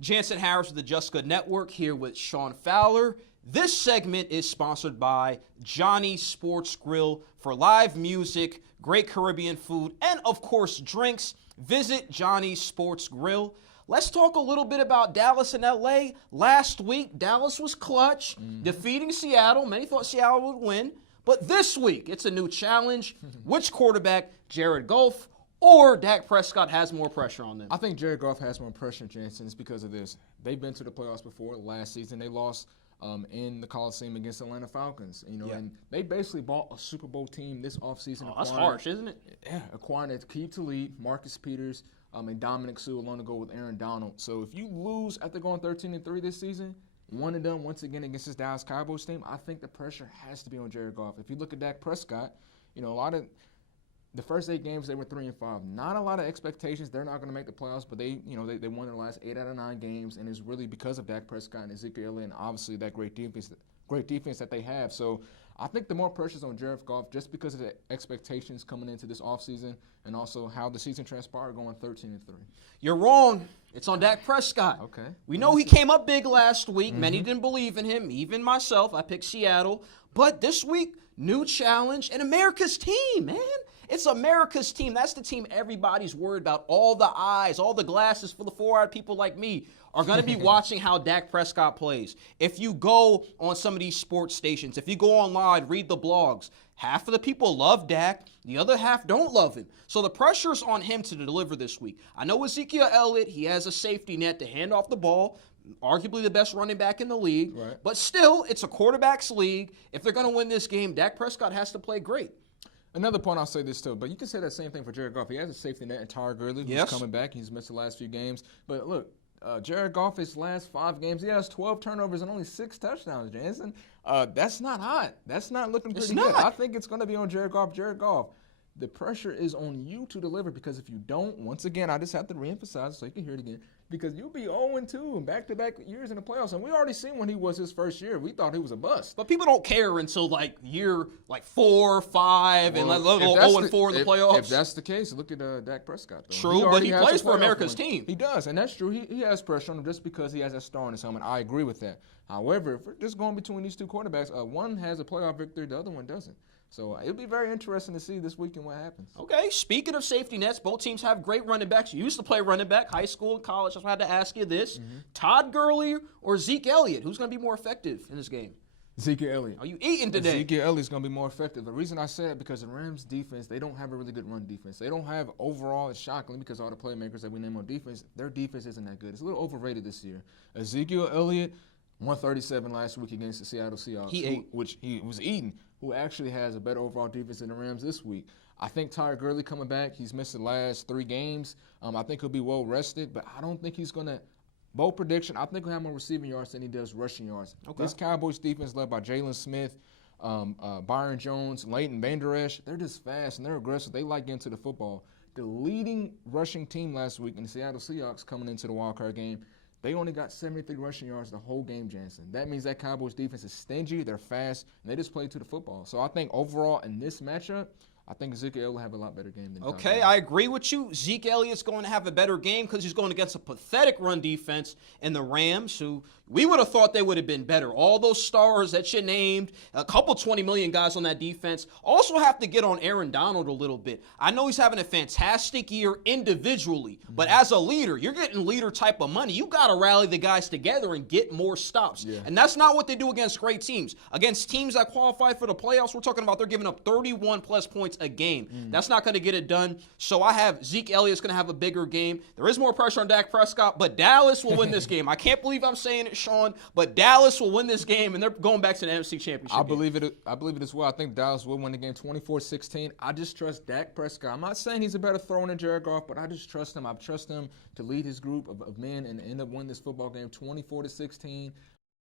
Jansen Harris with the Just Good Network here with Sean Fowler. This segment is sponsored by Johnny's Sports Grill for live music, great Caribbean food, and of course drinks. Visit Johnny's Sports Grill. Let's talk a little bit about Dallas and LA. Last week, Dallas was clutch, defeating Seattle. Many thought Seattle would win. But this week, it's a new challenge. Which quarterback, Jared Goff or Dak Prescott, has more pressure on them? I think Jared Goff has more pressure, Jansen. It's because of this. They've been to the playoffs before. Last season, they lost in the Coliseum against the Atlanta Falcons. And they basically bought a Super Bowl team this offseason. Oh, that's harsh, isn't it? Yeah, acquiring Aqib Talib, Marcus Peters, and Dominic Sue along to go with Aaron Donald. So if you lose after going 13-3 this season, one and done once again against this Dallas Cowboys team, I think the pressure has to be on Jared Goff. If you look at Dak Prescott, a lot of the first 8 games they were 3-5. Not a lot of expectations. They're not going to make the playoffs, but they won their last 8 out of 9 games, and it's really because of Dak Prescott and Ezekiel Elliott, and obviously that great defense that they have. So I think the more pressure's on Jared Goff just because of the expectations coming into this offseason and also how the season transpired going 13-3. You're wrong. It's on Dak Prescott. Okay. We know he came up big last week. Many didn't believe in him, even myself. I picked Seattle. But this week, new challenge and America's team, man. It's America's team. That's the team everybody's worried about. All the eyes, all the glasses for the 4-eyed people like me are going to be watching how Dak Prescott plays. If you go on some of these sports stations, if you go online, read the blogs, half of the people love Dak, the other half don't love him. So the pressure's on him to deliver this week. I know Ezekiel Elliott, he has a safety net to hand off the ball, arguably the best running back in the league. Right. But still, it's a quarterback's league. If they're going to win this game, Dak Prescott has to play great. Another point, I'll say this too, but you can say that same thing for Jared Goff. He has a safety net in Tyler Gurley, who's coming back. He's missed the last few games. But look, Jared Goff, his last 5 games, he has 12 turnovers and only 6 touchdowns, Jansen. That's not hot. That's not looking pretty good. I think it's going to be on Jared Goff. Jared Goff, the pressure is on you to deliver because if you don't, once again, I just have to reemphasize so you can hear it again, because you'll be 0-2 in back-to-back years in the playoffs. And we already seen when he was his first year. We thought he was a bust. But people don't care until year 4, 5, and let alone 0-4 in the playoffs. If that's the case, look at Dak Prescott. Though. True, but he plays for America's team. He does, and that's true. He has pressure on him just because he has that star on his helmet. I agree with that. However, if we're just going between these two quarterbacks, one has a playoff victory, the other one doesn't. So it'll be very interesting to see this weekend what happens. Okay, speaking of safety nets, both teams have great running backs. You used to play running back, high school and college. That's why I had to ask you this. Todd Gurley or Zeke Elliott? Who's going to be more effective in this game? Ezekiel Elliott. Are you eating today? Ezekiel Elliott's going to be more effective. The reason I say it because the Rams' defense, they don't have a really good run defense. They don't have overall, it's shocking because all the playmakers that we name on defense, their defense isn't that good. It's a little overrated this year. Ezekiel Elliott, 137 last week against the Seattle Seahawks. Which he was eating, who actually has a better overall defense than the Rams this week. I think Tyler Gurley coming back, he's missed the last 3 games. I think he'll be well rested, but I don't think he's going to. Bold prediction, I think he'll have more receiving yards than he does rushing yards. Okay. This Cowboys defense led by Jalen Smith, Byron Jones, Leighton Vander Esch, they're just fast and they're aggressive. They like getting to the football. The leading rushing team last week in the Seattle Seahawks coming into the wildcard game, they only got 73 rushing yards the whole game, Jansen. That means that Cowboys defense is stingy, they're fast, and they just play to the football. So I think overall in this matchup, I think Ezekiel will have a lot better game than Okay, I agree with you. Zeke Elliott's going to have a better game because he's going against a pathetic run defense in the Rams, who we would have thought they would have been better. All those stars that you named, a couple 20 million guys on that defense. Also have to get on Aaron Donald a little bit. I know he's having a fantastic year individually, but as a leader, you're getting leader type of money. You got to rally the guys together and get more stops. Yeah. And that's not what they do against great teams. Against teams that qualify for the playoffs, we're talking about they're giving up 31-plus points a game. That's not going to get it done. So I have Zeke Elliott's going to have a bigger game. There is more pressure on Dak Prescott, but Dallas will win this game. I can't believe I'm saying it, Sean, but Dallas will win this game, and they're going back to the NFC Championship I believe it as well. I think Dallas will win the game 24-16. I just trust Dak Prescott. I'm not saying he's a better thrower than Jared Goff, but I just trust him. I trust him to lead his group of men and end up winning this football game 24-16.